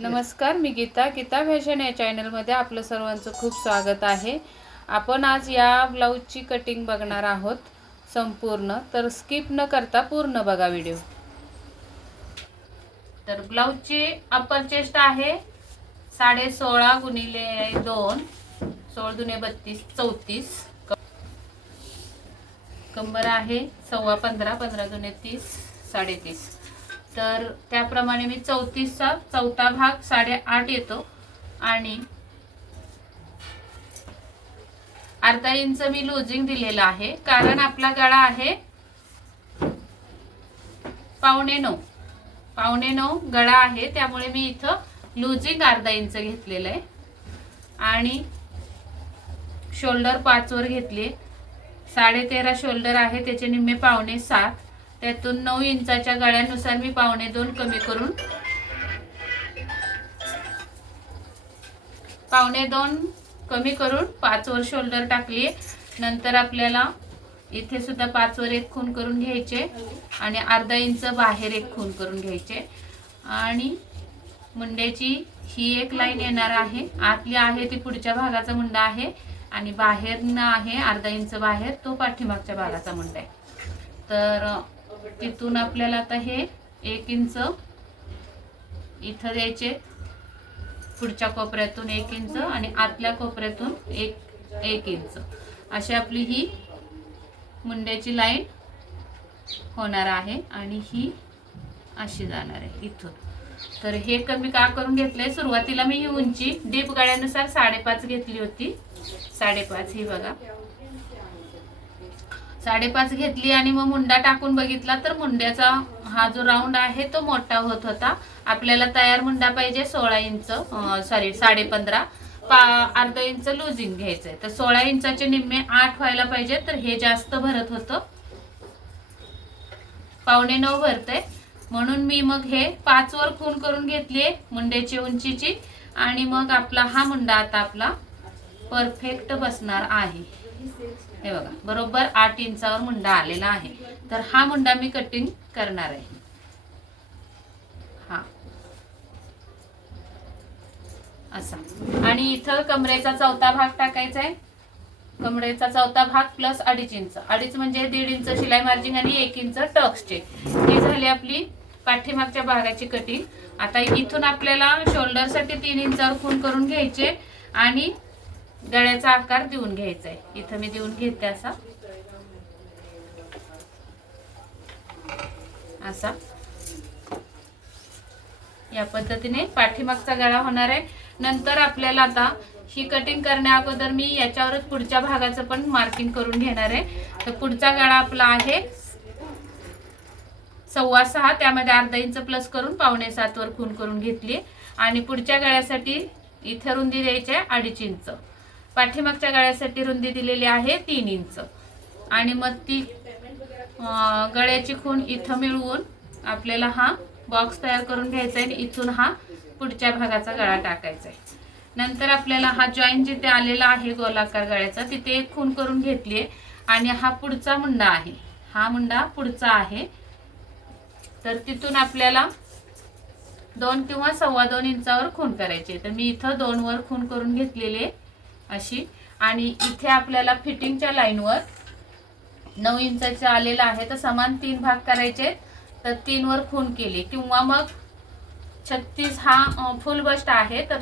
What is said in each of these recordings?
नमस्कार मी गीता. गीता फॅशन या चॅनलमध्ये आपलं सर्वांचं खूप स्वागत आहे. आपण आज या ब्लाऊजची कटिंग बघणार आहोत संपूर्ण. तर स्किप न करता पूर्ण बघा व्हिडिओ तर ब्लाऊजची अप्पर चेस्ट आहे साडे सोळा गुणिले दोन सोळ दुने बत्तीस चौतीस. कंबर आहे सव्वा पंधरा पंधरा दुने तीस साडेतीस. तर त्याप्रमाणे मी चौतीसचा चौथा भाग साडेआठ येतो. आणि अर्धा इंच मी लुजिंग दिलेला आहे. कारण आपला गळा आहे पावणे नऊ. पावणे नऊ गळा आहे त्यामुळे मी इथं लुजिंग अर्धा इंच घेतलेलं आहे. आणि शोल्डर पाचवर घेतले साडे तेरा शोल्डर आहे त्याचे निम्मे पावणे सात. त्यातून नऊ इंचाच्या गळ्यानुसार मी पावणे दोन कमी करून पावणे दोन कमी करून पाचवर शोल्डर टाकली. नंतर आपल्याला इथे सुद्धा पाचवर एक खून करून घ्यायचे आणि अर्धा इंच बाहेर एक खून करून घ्यायचे. आणि मुंड्याची ही एक लाईन येणार आहे. आतली आहे ती पुढच्या भागाचा मुंडा आहे आणि बाहेरनं आहे अर्धा इंच बाहेर तो पाठीमागच्या भागाचा मुंडा आहे. तर तिथून आपल्याला आता हे एक इंच इथं द्यायचे. पुढच्या कोपऱ्यातून एक इंच आणि आतल्या कोपऱ्यातून एक एक इंच. अशी आपली ही मुंड्याची लाईन होणार आहे आणि ही अशी जाणार आहे इथून. तर हे कमी का करून घेतलंय? सुरुवातीला मी ही उंची डीप गाड्यानुसार साडेपाच घेतली होती. साडेपाच ही बघा. साडेपाच घेतली आणि मग मुंडा टाकून बघितला तर मुंड्याचा हा जो राऊंड आहे तो मोठा होत होता. आपल्याला तयार मुंडा पाहिजे सोळा इंच सॉरी साडे पंधरा पा अर्धा इंच लुजिंग घ्यायचंय. तर सोळा इंचाचे निम्मे आठ व्हायला पाहिजे तर हे जास्त भरत होतं. पावणे नऊ भरते म्हणून मी मग हे पाच वर खून करून घेतलीये मुंड्याची उंचीची. आणि मग आपला हा मुंडा आता आपला परफेक्ट बसणार आहे. हे बघा बरोबर आठ इंचावर मुंडा आलेला आहे. तर हा मुंडा मी कटिंग करणार आहे. हा. असा. आणि इथं कमरेचा चौथा भाग टाकायचा आहे. कमरेचा चौथा भाग प्लस अडीच इंच. अडीच म्हणजे दीड इंच शिलाई मार्जिंग आणि एक इंच टक्सचे. ही झाली आपली पाठीमागच्या भागाची कटिंग आता इथून आपल्याला शोल्डरसाठी तीन इंचावर खून करून घ्यायचे आणि गळ्याचा आकार देऊन घ्यायचा आहे इथं मी देऊन घेते असा. असा. या पद्धतीने पाठीमागचा गळा होणार. आहे नंतर आपल्याला आता ही कटिंग करण्या अगोदर मी याच्यावरच पुढच्या भागाचं पण मार्किंग करून घेणार आहे. तर पुढचा गळा आपला आहे सव्वा सहा. त्यामध्ये अर्धा इंच प्लस करून पावणे सातवर खून करून घेतली आणि पुढच्या गळ्यासाठी इथे रुंदी द्यायची आहे अडीच इंच पाठीमागच्या गळ्यासाठी रुंदी दिलेली आहे तीन इंच. आणि मग ती गळ्याची खूण इथं मिळवून आपल्याला हा बॉक्स तयार करून घ्यायचा आहे. आणि इथून हा पुढच्या भागाचा गळा टाकायचा आहे. नंतर आपल्याला हा जॉईंट जिथे आलेला आहे गोलाकार गळ्याचा तिथे एक खून करून घेतली आणि हा पुढचा मुंडा आहे. हा मुंडा पुढचा आहे. तर तिथून आपल्याला दोन किंवा सव्वा दोन इंचावर खून करायचे तर मी इथं दोनवर खून करून घेतलेले अशी. आणि इथे आपल्याला फिटिंगच्या लाईनवर नऊ इंचाचा आलेला आहे तर समान तीन भाग करायचे तर तीनवर खून केली. किंवा मग छत्तीस हा फुल बस्ट आहे तर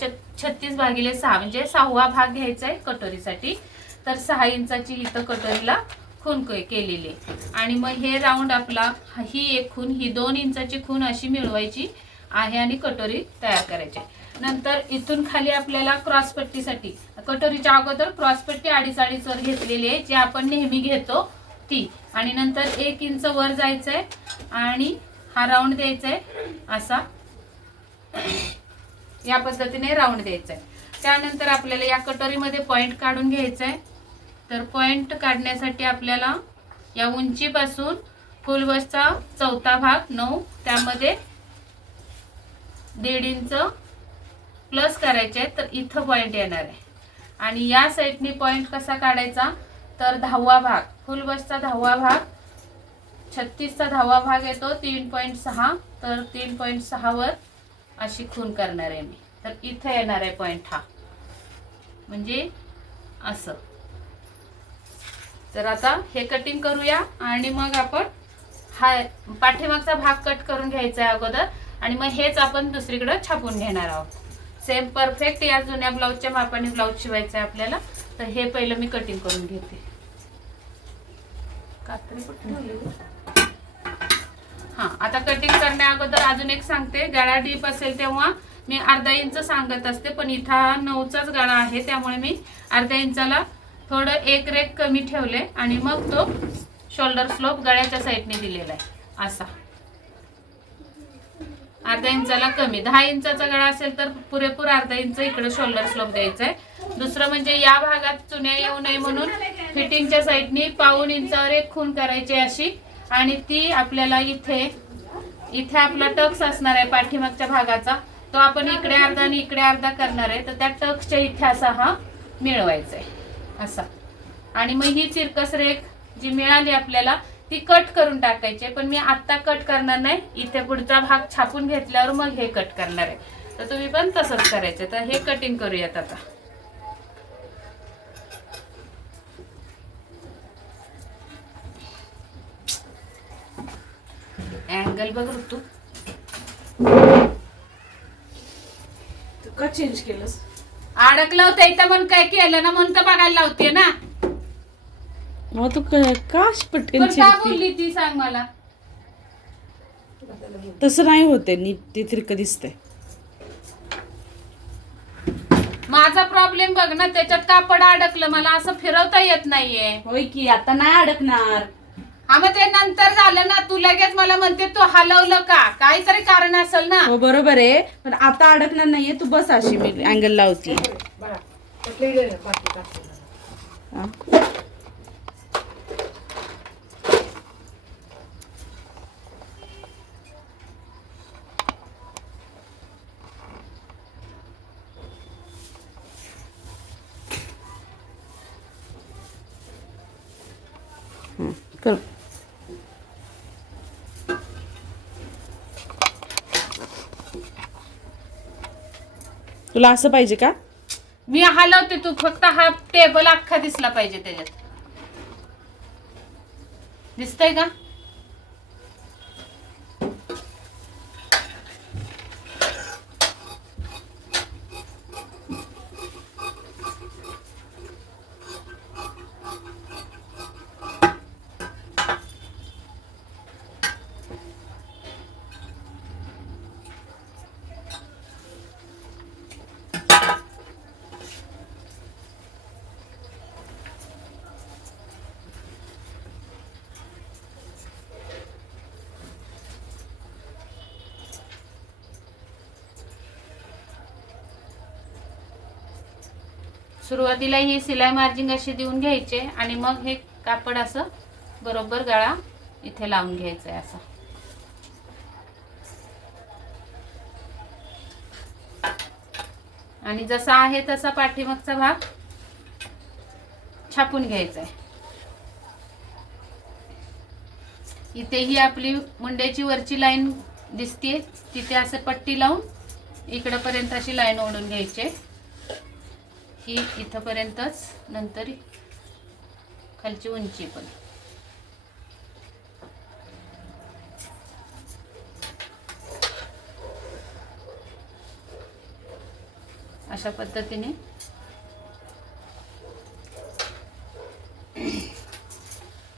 छ- छत्तीस भागिले सहा म्हणजे सहावा भाग घ्यायचा आहे कटोरीसाठी. तर सहा इंचाची इथं कटोरीला खून केलेली आणि मग हे राऊंड आपला ही एक खून ही दोन इंचाची खून अशी मिळवायची आहे आणि कटोरी तयार करायची नंतर इथून खाली आपल्याला क्रॉस पट्टीसाठी कटोरीच्या अगोदर क्रॉस पट्टी अडीच अडीच वर घेतलेली आहे जी आपण नेहमी घेतो ती. आणि नंतर एक इंच वर जायचंय आणि हा राऊंड द्यायचा आहे असा. या पद्धतीने राऊंड द्यायचा आहे त्यानंतर आपल्याला या कटोरीमध्ये पॉईंट काढून घ्यायचा आहे तर पॉईंट काढण्यासाठी आपल्याला या उंचीपासून फुलवसचा चौथा भाग नऊ त्यामध्ये दीड इंच प्लस करायचे तर इथं पॉईंट येणार आहे. आणि या साईडनी पॉईंट कसा काढायचा? तर दहावा भाग फुल बसचा दहावा भाग छत्तीसचा दहावा भाग येतो तीन पॉईंट सहा तर तीन पॉईंट सहावर अशी खून करणार आहे मी. तर इथं येणार आहे पॉईंट हा. म्हणजे असं. तर आता हे कटिंग करूया आणि मग आपण हा पाठीमागचा भाग कट करून घ्यायचा आहे अगोदर. आणि मग हेच आपण दुसरीकडं छापून घेणार आहोत. सेम परफेक्ट या जुन्या ब्लाऊजच्या मापाने ब्लाऊज शिवायचा आहे आपल्याला. तर हे पहिलं मी कटिंग करून घेते. कात्री कुठे हो? हा? आता कटिंग करण्या अगोदर अजून एक सांगते. गळा डीप असेल तेव्हा मी अर्धा इंच सांगत असते पण इथं हा नऊचाच गळा आहे त्यामुळे मी अर्ध्या इंचाला थोडं एक रेक कमी ठेवले आणि मग तो शोल्डर स्लोप गळ्याच्या साईडने दिलेला आहे. असा. अर्धा इंचाला कमी. दहा इंचाचा गळा असेल तर पुरेपूर अर्धा इंच इकडे शोल्डर स्लोप द्यायचा आहे दुसरं म्हणजे या भागात चुन्या येऊ नये म्हणून फिटिंगच्या साईडनी पाऊन इंचावर एक खून करायची अशी. आणि ती आपल्याला इथे इथे आपला टक्स असणार आहे पाठीमागच्या भागाचा. तो आपण इकडे अर्धा आणि इकडे अर्धा करणार आहे. तर त्या टक्सच्या इथे असा हा मिळवायचा आहे असा. आणि मग ही तिरकस रेख जी मिळाली आपल्याला ती कट करून टाकायची पण मी आत्ता कट करणार नाही. इथे पुढचा भाग छापून घेतल्यावर मग हे कट करणार आहे. तर तुम्ही पण तसंच करायचं. तर हे कटिंग करूयात आता. अँगल बघ ऋतू. तू का चेंज केलंस? अडकलं होतं इथं म्हणून काय केलं ना? म्हणून तर बघायला लावते ना? मग तू क- का अशी पटकन पण का चिरती? बोलली ती सांग मला? तसं नाही होते नीट ते तिरकं दिसतंय? माझा प्रॉब्लेम बघ ना त्याच्यात कापड अडकलं मला असं फिरवता येत नाहीये. होय की आता नाही अडकणार. हा मग ते नंतर झालं ना तू लगेच मला म्हणते तू हलवलं का? काहीतरी कारण असेल ना. हो बरोबर आहे पण आता अडकणार नाहीये तू बस अशी मी अँगल लावती. कर तुला असं पाहिजे का? मी हलवते तू फक्त हा टेबल अख्खा दिसला पाहिजे त्याच्यात. दिसतंय का? सुरुवातीला ही सिलाई मार्जिंग अशी देऊन घ्यायचे आणि मग हे कापड असं बरोबर गळा इथे लावून घ्यायचं आहे असं आणि जसा आहे तसा पाठीमागचा भाग छापून घ्यायचा आहे इथेही आपली मुंड्याची वरची लाईन दिसते तिथे असं पट्टी लावून इकडंपर्यंत अशी लाईन ओढून घ्यायची आहे. ही इथंपर्यंतच नंतर खालची उंची पण. अशा पद्धतीने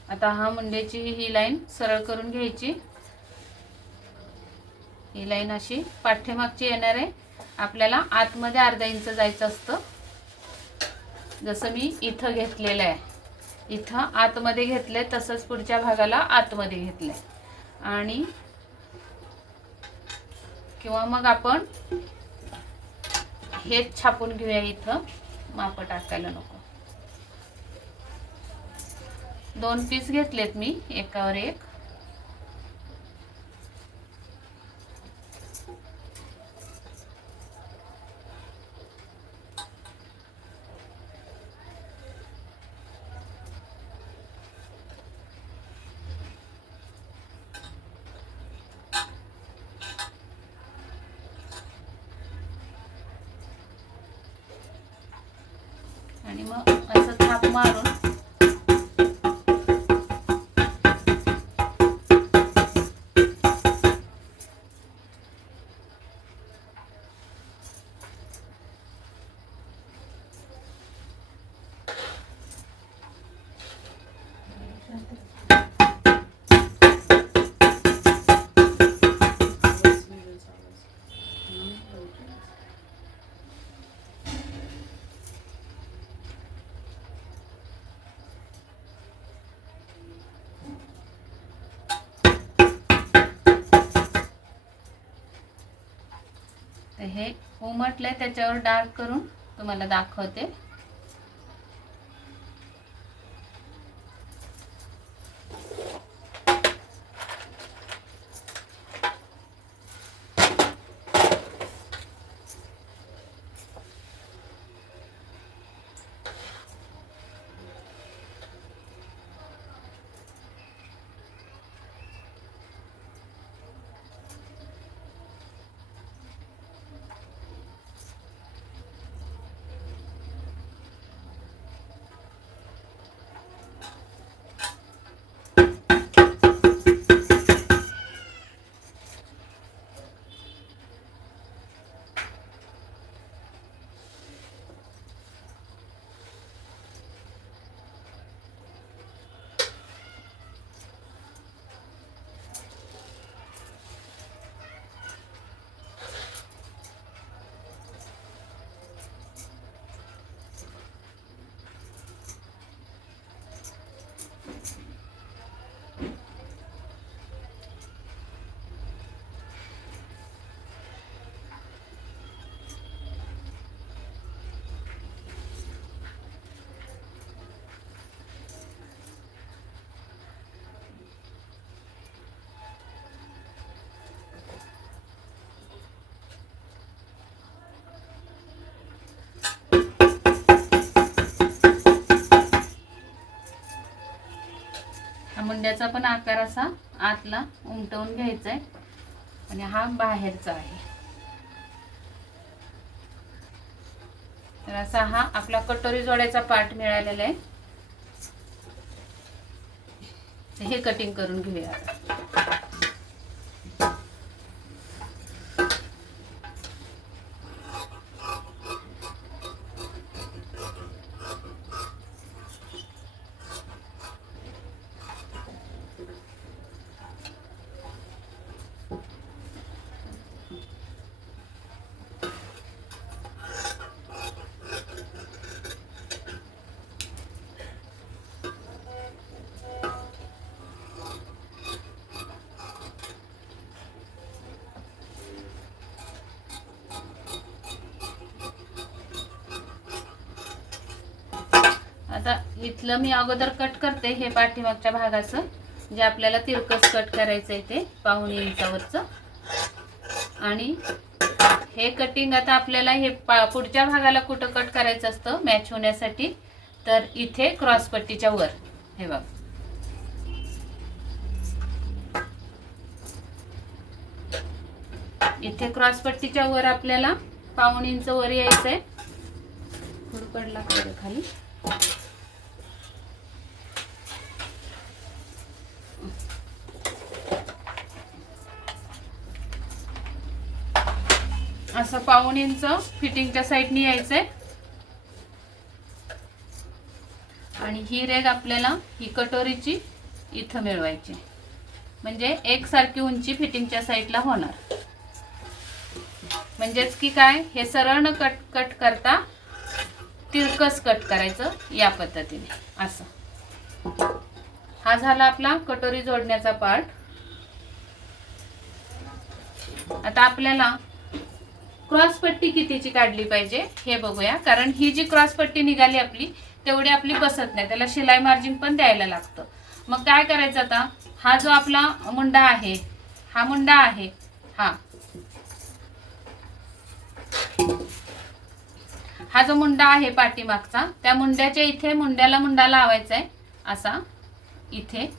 आता हा मुंड्याची ही लाईन सरळ करून घ्यायची. ही लाईन अशी पाठ्यमागची येणार आहे आपल्याला आतमध्ये अर्धा इंच जायचं असतं. जसं मी इथं घेतलेलं आहे. इथं आतमध्ये घेतलंय तसंच पुढच्या भागाला आतमध्ये घेतलंय. आणि किंवा मग आपण हेच छापून घेऊया इथं. माप टाकायला नको. दोन पीस घेतलेत मी एकावर एक. त्याच्यावर डार्क करून तुम्हाला दाखवते. अंड्याचा पण आकार असा आतला उमटवून घ्यायचा आहे आणि हा बाहेरचा आहे. तर असा हा आपला कटोरी जोड्याचा पार्ट मिळालेला आहे. हे कटिंग करून घेऊया. इथलं मी अगोदर कट करते हे पाठीमागच्या भागाचं जे आपल्याला तिरकस कट करायचं आहे ते पाहुणे इंचावरचं. आणि हे कटिंग आता आपल्याला हे पा पुढच्या भागाला कुठं कट करायचं असतं मॅच होण्यासाठी तर इथे क्रॉस पट्टीच्या वर. हे बघ. इथे क्रॉस पट्टीच्या वर आपल्याला पाऊण इंच वर यायचंय. आहे पडला खाली? पाऊन इंच फिटिंगच्या साईडनी यायचंय. आणि ही रेग आपल्याला ही कटोरीची इथं मिळवायची. म्हणजे एकसारखी उंची फिटिंगच्या साईडला होणार. म्हणजेच की काय हे सरळ न कट कट करता तिरकस कट करायचं या पद्धतीने. असं. हा झाला आपला कटोरी जोडण्याचा पार्ट. आता आपल्याला क्रॉस पट्टी कितीची काढली पाहिजे हे बघूया. कारण ही जी क्रॉस पट्टी निघाली आपली तेवढी आपली बसत नाही. त्याला शिलाई मार्जिन पण द्यायला लागतं. मग काय करायचं आता? हा जो आपला मुंडा आहे हा मुंडा आहे हा. हा जो मुंडा आहे पाठीमागचा त्या मुंड्याच्या इथे मुंड्याला मुंडा लावायचा आहे असा. इथे.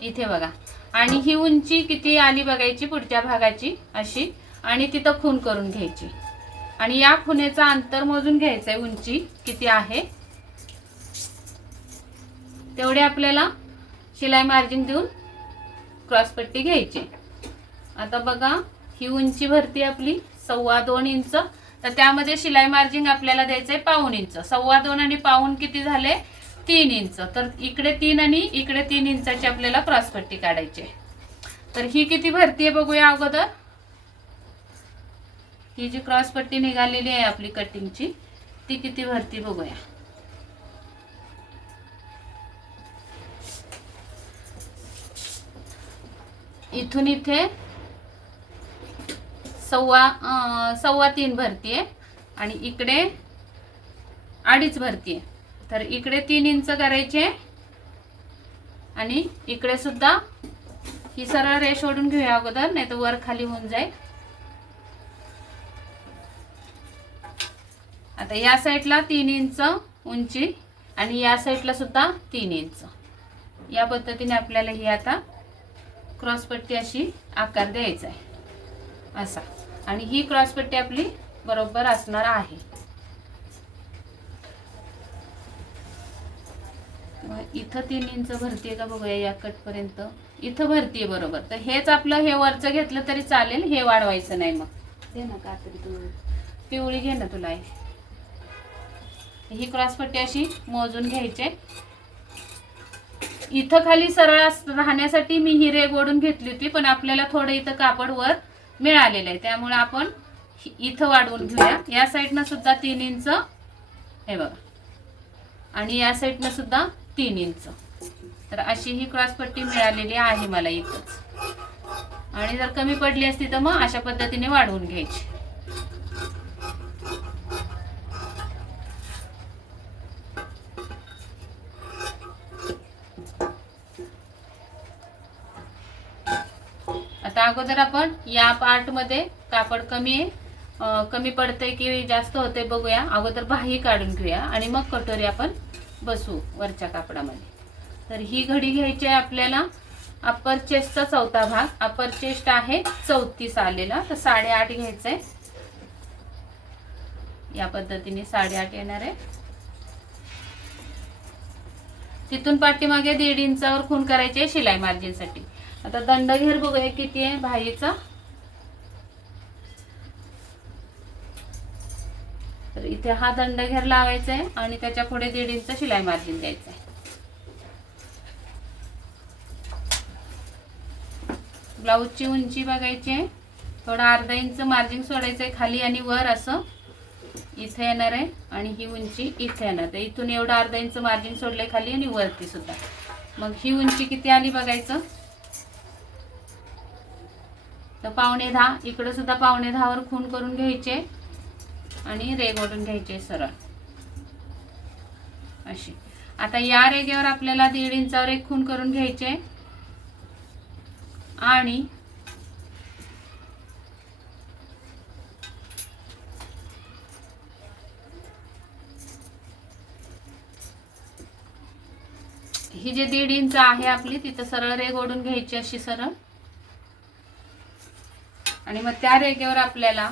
इथे बघा. आणि ही उंची किती आली बघायची पुढच्या भागाची? अशी. आणि तिथं खून करून घ्यायची. आणि या खुनेचा अंतर मोजून घ्यायचं आहे उंची किती आहे? तेवढे आपल्याला शिलाई मार्जिन देऊन क्रॉसपट्टी घ्यायची. आता बघा ही उंची भरती आपली सव्वा दोन इंच. तर त्यामध्ये शिलाई मार्जिन आपल्याला द्यायचं आहे पाऊन इंच. सव्वा दोन आणि पाऊन किती झाले? तीन इंच. तर इकडे तीन आणि इकडे तीन इंचाची आपल्याला क्रॉसपट्टी काढायची आहे. तर ही किती भरती आहे बघूया अगोदर. ही जी क्रॉस पट्टी निघालेली आहे आपली कटिंगची ती किती भरती बघूया. इथून इथे सव्वा सव्वा तीन भरती आहे आणि इकडे अडीच भरती आहे. तर इकडे तीन इंच करायचे आणि इकडे सुद्धा ही सरळ रेष ओढून घेऊया अगोदर नाही तर वर खाली होऊन जाईल. आता या साईडला तीन इंच उंची आणि या साईडला सुद्धा तीन इंच. या पद्धतीने आपल्याला ही आता क्रॉसपट्टी अशी आकार द्यायचा आहे. असा. आणि ही क्रॉसपट्टी आपली बरोबर असणार आहे. इथं तीन इंच भरतीये का बघूया या कटपर्यंत? इथं भरतीये बरोबर. तर हेच आपलं हे वरचं घेतलं तरी चालेल हे वाढवायचं नाही मग. दे ना का तरी तू. पिवळी घे ना तुला. ही क्रॉसपट्टी अशी मोजून घ्यायची. इथं खाली सरळ अस- राहण्यासाठी मी ही रेग ओढून घेतली होती पण आपल्याला थोडं इथं कापड वर मिळालेलं आहे. त्यामुळे आपण इथं वाढवून घेऊया. या साईडनं सुद्धा तीन इंच हे बघा. आणि या साईडनं सुद्धा तीन इंच. तर अशी ही क्रॉसपट्टी मिळालेली आहे मला इथंच. आणि जर कमी पडली असती तर मग अशा पद्धतीने वाढवून घ्यायची आता अगोदर आपण या पार्टमध्ये कापड कमी कमी पडतंय की जास्त होतंय बघूया. अगोदर बाही काढून घेऊया आणि मग कटोरी आपण बसू वरच्या कापडामध्ये. तर ही घडी घ्यायची आहे आपल्याला. अप्पर चेस्टचा चौथा भाग. अप्पर चेस्ट आहे चौतीस आलेला. तर साडेआठ घ्यायचंय. या पद्धतीने साडेआठ येणार आहे. तिथून पाठीमागे दीड इंचावर खून करायची आहे शिलाई मार्जिनसाठी आता दंडघेर बघूया किती आहे भाईचा. तर इथे हा दंडघेर लावायचा आहे आणि त्याच्या पुढे दीड इंच शिलाई मार्जिन द्यायचं आहे ब्लाऊजची उंची बघायची आहे. थोडा अर्धा इंच मार्जिन सोडायचं आहे खाली आणि वर असं. इथे येणार आहे आणि ही उंची इथे येणार. तर इथून एवढं अर्धा इंच मार्जिन सोडलंय खाली आणि वरती सुद्धा. मग ही उंची किती आली बघायचं? तर पावणे दहा. इकडे सुद्धा पावणे दहावर खून करून घ्यायचे आणि रेग ओढून घ्यायचे सरळ. अशी. आता या रेगेवर आपल्याला दीड इंचावर एक खून करून घ्यायचे. आणि ही जे दीड इंच आहे आपली तिथं सरळ रेग ओढून घ्यायची अशी सरळ. आणि मग त्या रेगेवर आपल्याला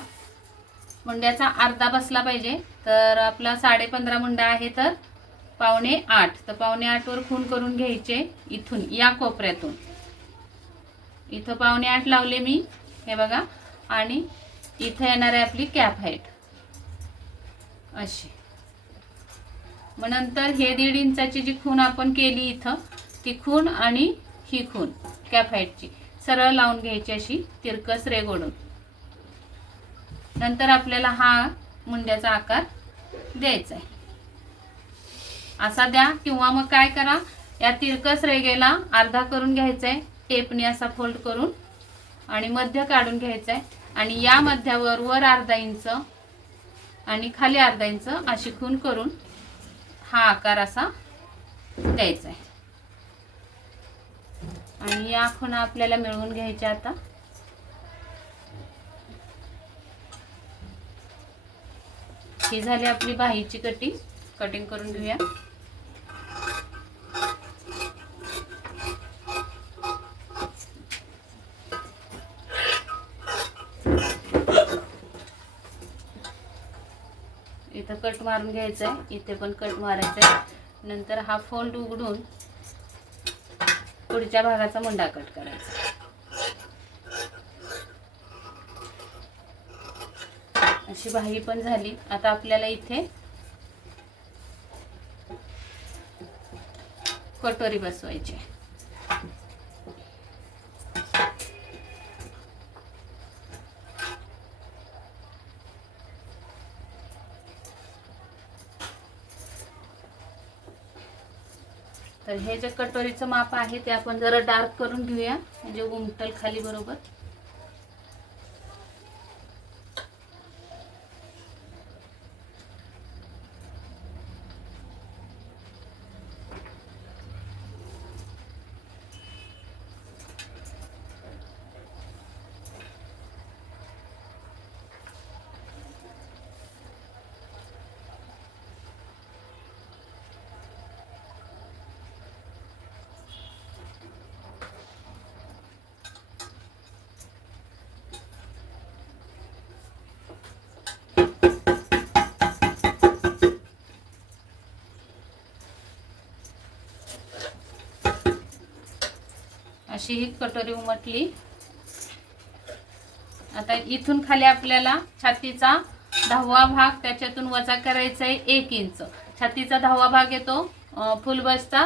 मुंड्याचा अर्धा बसला पाहिजे. तर आपला साडे पंधरा मुंडा आहे तर पावणे आठ. तर पावणे आठवर खून करून घ्यायचे इथून या कोपऱ्यातून. इथं पावणे आठ लावले मी हे बघा. आणि इथं येणार आहे आपली कॅप हाईट. अशी. मग नंतर हे दीड इंचाची जी खून आपण केली इथं ती खून आणि ही खून कॅप हाईटची. सरळ लावून घ्यायची अशी तिरकस रेगोडून नंतर आपल्याला हा मुंड्याचा आकार द्यायचा आहे असा द्या किंवा मग काय करा या तिरकस रेगेला अर्धा करून घ्यायचा आहे टेपने असा फोल्ड करून आणि मध्य काढून घ्यायचा आहे आणि या मध्यावर वर अर्धा इंच आणि खाली अर्धा इंच अशी खून करून हा आकार असा द्यायचा आहे आणि या खुणा आपल्याला मिळवून घ्यायच्या आता. ही झाली आपली बाहीची कटिंग कटिंग करून घेऊया. इथं कट मारून घ्यायचा आहे इथे पण कट मारायचा आहे नंतर हा फोल्ड उघडून पुढच्या भागाचा मुंडा कट करायचा. अशी बाही पण झाली. आता आपल्याला इथे कटोरी बसवायची हे जे कटोरीचं माप आहे ते आपण जरा डार्क करून घेऊया. म्हणजे उमटल खाली बरोबर. अशी ही कटोरी उमटली. आता इथून खाली आपल्याला छातीचा दहावा भाग त्याच्यातून वजा करायचा आहे एक इंच. छातीचा दहावा भाग येतो फुलबसचा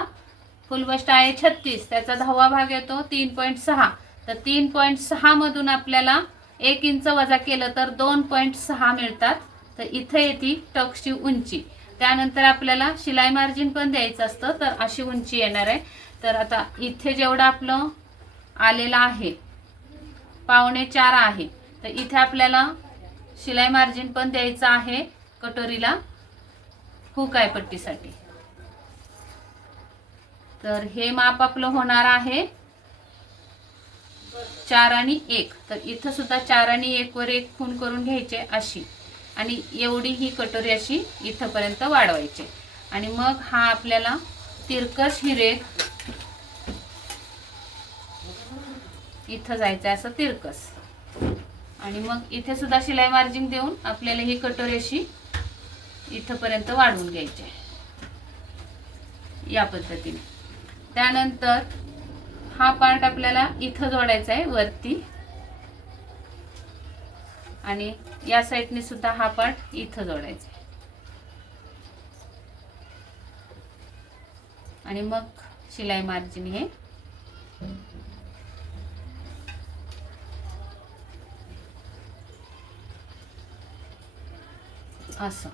फुलबस्ट आहे छत्तीस त्याचा दहावा भाग येतो तीन पॉईंट सहा. तर तीन पॉईंट सहामधून आपल्याला एक इंच वजा केलं तर दोन पॉईंट सहा मिळतात. तर इथे येते टक्सची उंची. त्यानंतर आपल्याला शिलाई मार्जिन पण द्यायचं असतं तर अशी उंची येणार आहे. तर आता इथे जेवढं आपलं आलेला आहे. पावणे चार आहे. तर इथे आपल्याला शिलाई मार्जिन पण द्यायचं आहे कटोरीला हुक आहे पट्टीसाठी. तर हे माप आपलं होणार आहे चार आणि एक. तर इथं सुद्धा चार आणि एक वर एक खून करून घ्यायचे अशी. आणि एवढी ही कटोरी अशी इथंपर्यंत वाढवायची. आणि मग हा आपल्याला तिरकस हिरेक इथं जायचं आहे असं तिरकस. आणि मग इथे सुद्धा शिलाई मार्जिन देऊन आपल्याला ही कटोरी अशी इथंपर्यंत वाढवून घ्यायची आहे. या पद्धतीने. त्यानंतर हा पार्ट आपल्याला इथं जोडायचा आहे वरती. आणि या साईडने सुद्धा हा पार्ट इथं जोडायचा आहे. आणि मग शिलाई मार्जिन हे असं.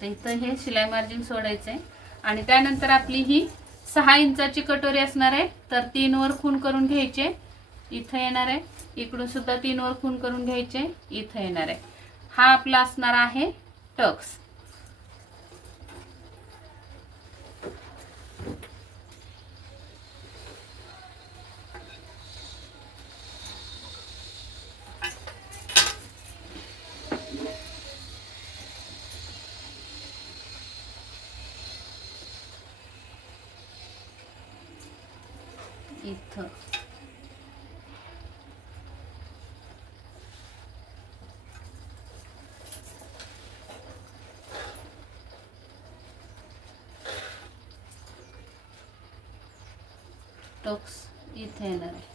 तर इथं हे शिलाई मार्जिन सोडायचं आहे आणि त्यानंतर आपली ही सहा इंचाची कटोरी असणार आहे. तर तीनवर खून करून घ्यायचे. इथं येणार आहे. इकडून सुद्धा तीनवर खून करून घ्यायचे. इथं येणार आहे. हा आपला असणार आहे टक्स इथं टक्स इथे येणार. आहे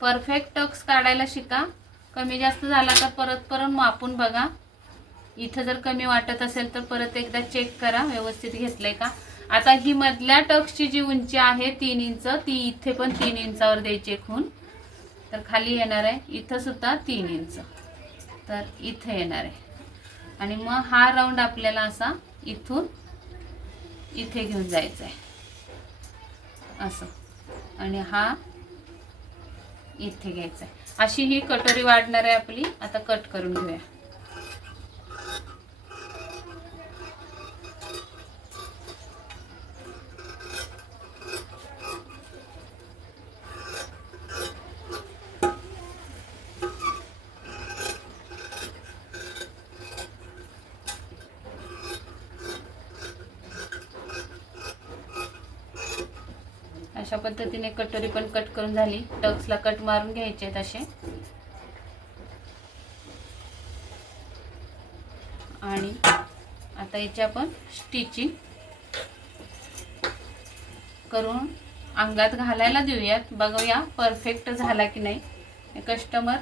परफेक्ट टक्स काढायला शिका. कमी जास्त झाला तर परत परत मापून बघा. इथं जर कमी वाटत असेल तर परत एकदा चेक करा. व्यवस्थित घेतलंय का? आता ही मधल्या टक्सची जी उंची आहे तीन इंच ती इथे पण तीन इंचावर द्यायची खून तर खाली येणार आहे. इथं सुद्धा तीन इंच. तर इथं येणार आहे. आणि मग हा राऊंड आपल्याला असा इथून इथे घेऊन जायचं आहे असं. आणि हा इथे घ्यायचा आहे. अशी ही कटोरी वाढणार आहे आपली. आता कट करून घेऊया. अशा पद्धतीने कटोरी पण कट करून झाली. टक्सला कट मारून घ्यायचे आहेत असे. आणि आता याची आपण स्टिचिंग करून अंगात घालायला देऊयात. बघूया परफेक्ट झाला की नाही. कस्टमर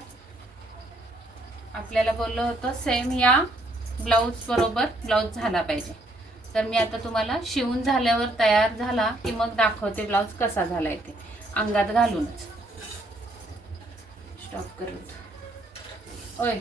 आपल्याला बोललं होतं सेम या ब्लाऊज बरोबर ब्लाऊज झाला पाहिजे. तर मी आता तुम्हाला शिवून झाल्यावर तयार झाला की मग दाखवते ब्लाऊज कसा झालाय ते. अंगात घालूनच. स्टॉप करून ओय.